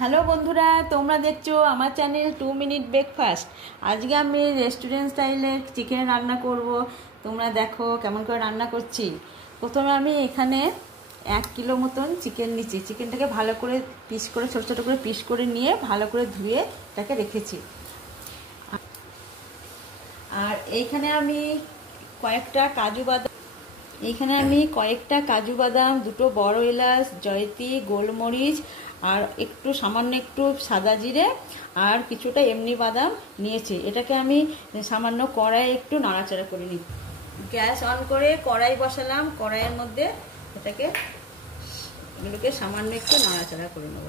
Hello বন্ধুরা, তোমরা দেখছো আমার চ্যানেল 2 মিনিট ব্রেকফাস্ট। আজকে আমি রেস্টুরেন্ট স্টাইলের চিকেন রান্না করব। তোমরা দেখো কেমন করে রান্না করছি। প্রথমে আমি এখানে 1 কিলো মতন চিকেন নিচ্ছি। চিকেনটাকে ভালো করে পিস করে ছোটো ছোটো করে পিস করে নিয়ে ভালো করে ধুয়ে এটাকে রেখেছি। আর এইখানে আমি কয়েকটা কাজু বাদাম, দুটো বড় এলাচ, জয়িত্রী, গোলমরিচ আর একটু সামান্য একটু সাদা জিরে আর কিছুটা এমনি বাদাম নিয়েছি। এটাকে আমি সামান্য কড়াইয়ে একটু নাড়াচাড়া করে নিই। গ্যাস অন করে কড়াই বসালাম। কড়াইয়ের মধ্যে এগুলোকে সামান্য একটু নাড়াচাড়া করে নেব।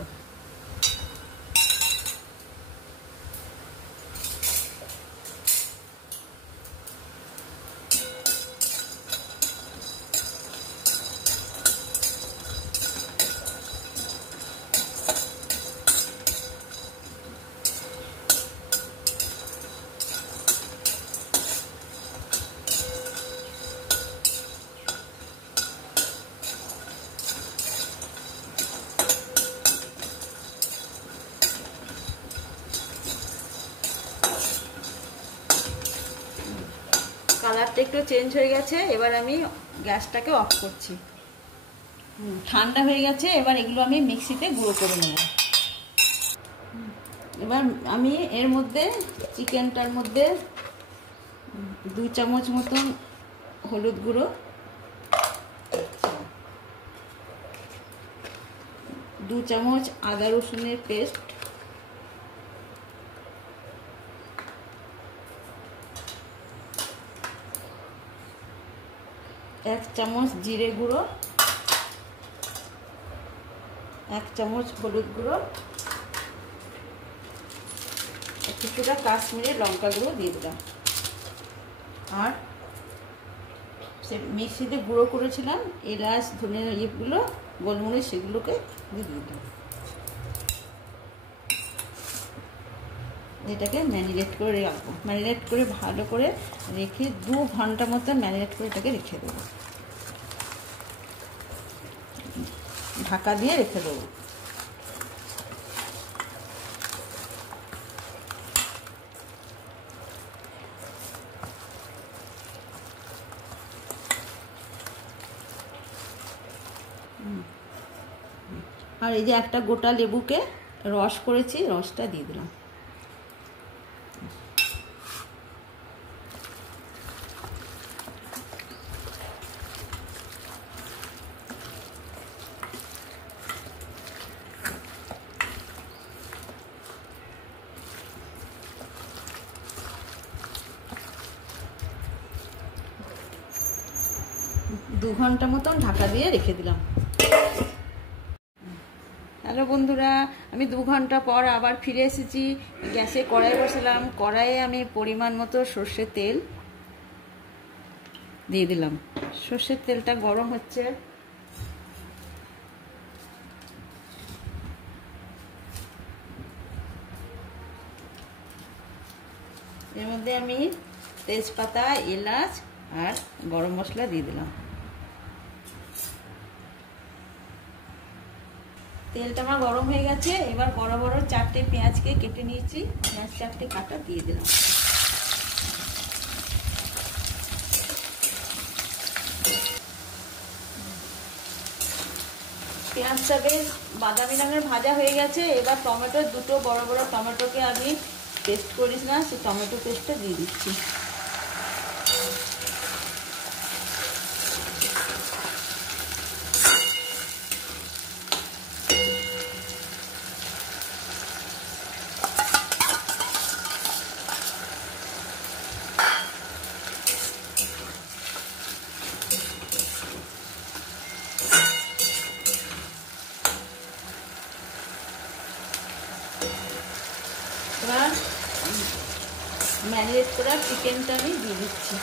কালারটা একটু চেঞ্জ হয়ে গেছে। এবার আমি গ্যাসটাকে অফ করছি। ঠান্ডা হয়ে গেছে। এবার এগুলো আমি মিক্সিতে গুঁড়ো করে নেব। এবার আমি এর মধ্যে চিকেনটার মধ্যে 2 চামচ মতন হলুদ গুঁড়ো, 2 চামচ আদা রসুনের পেস্ট, 1 চামচ জিরে গুঁড়ো, 1 চামচ হলুদ গুঁড়ো, কিছুটা কাশ্মীরি লঙ্কা গুঁড়ো দিয়ে দিলাম। আর সে মিক্সিতে গুঁড়ো করেছিলাম এলাচ, ধনিয়া ইয়েগুলো, গোলমরিচ, সেগুলোকে দিয়ে দিলাম। এটাকে ম্যারিনেট করে রাখবো। ম্যারিনেট করে ভালো করে রেখে 2 ঘন্টা মতন ম্যারিনেট করে এটাকে রেখে দেবো। ঢাকা দিয়ে রেখে দেবো। আর এই যে একটা গোটা লেবুকে রস করেছি, রসটা দিয়ে দিলাম। দু ঘন্টা মতন ঢাকা দিয়ে রেখে দিলাম। হ্যালো বন্ধুরা, আমি 2 ঘন্টা পর আবার ফিরে এসেছি। গ্যাসে কড়াই বসালাম। কড়াইয়ে আমি পরিমাণ মতো সর্ষের তেল দিয়ে দিলাম। সর্ষের তেলটা গরম হচ্ছে। এর মধ্যে আমি তেজপাতা, এলাচ আর গরম মশলা দিয়ে দিলাম। তেলটা আমার গরম হয়ে গেছে। এবার বড় বড় 4টে পেঁয়াজকে কেটে নিয়েছি, পেঁয়াজ 4টে কাটা দিয়ে দিলাম। পেঁয়াজটা বেশ বাদামি রঙের ভাজা হয়ে গেছে। এবার টমেটো, 2টো বড় বড় টমেটোকে আমি পেস্ট করেছিলাম, সেই টমেটো পেস্টটা দিয়ে দিচ্ছি। এবার ম্যারিনেট করা চিকেনটা আমি দিয়ে দিচ্ছি।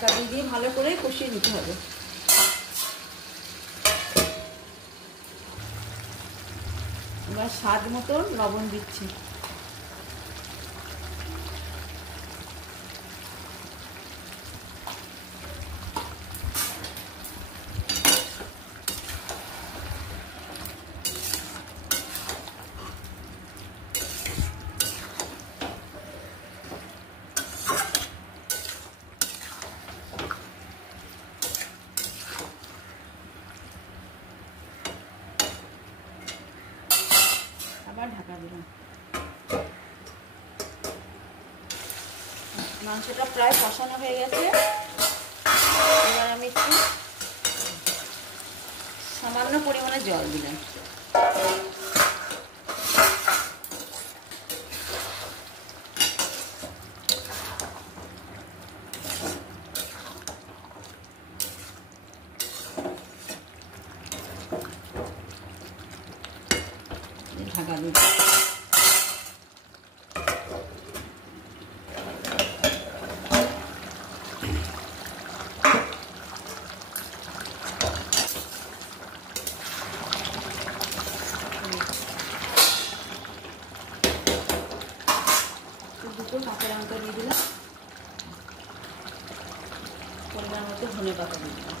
ঢাকা দিয়ে ভালো করে কষিয়ে নিতে হবে। এবার স্বাদ মতন লবণ দিচ্ছি। আবার ঢাকা দিলাম। মাংসটা প্রায় কষানো হয়ে গেছে। এবার আমি একটু সামান্য পরিমাণে জল দিলাম। ঢাকা দিই। দুটো কাঁচা লঙ্কা দিয়ে দিলাম, পরিমাণ মতো ধনে পাতা দিয়ে দিলাম।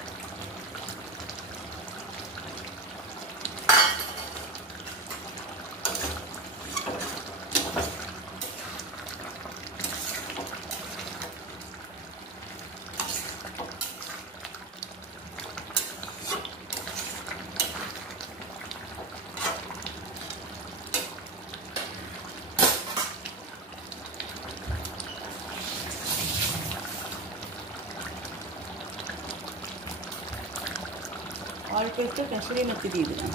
অল্প একটু কাসুরি মেথি দিয়ে দিলাম।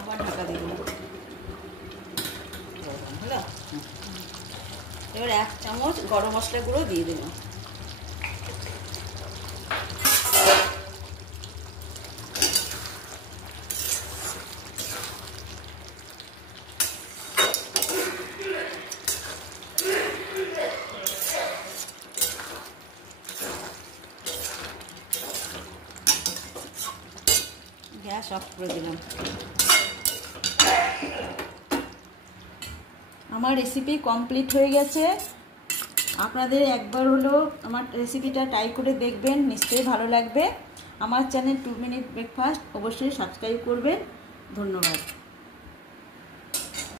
আবার ঢাকা দিয়ে দিলাম। হলো। এবার 1 চামচ গরম মশলা গুঁড়ো দিয়ে দিলাম। গ্যাস অফ করে দিলাম। আমার রেসিপি কমপ্লিট হয়ে গেছে। আপনাদের একবার হলো আমার রেসিপিটা ট্রাই করে দেখবেন, নিশ্চয়ই ভালো লাগবে। আমার চ্যানেল 2 মিনিট ব্রেকফাস্ট অবশ্যই সাবস্ক্রাইব করবেন। ধন্যবাদ।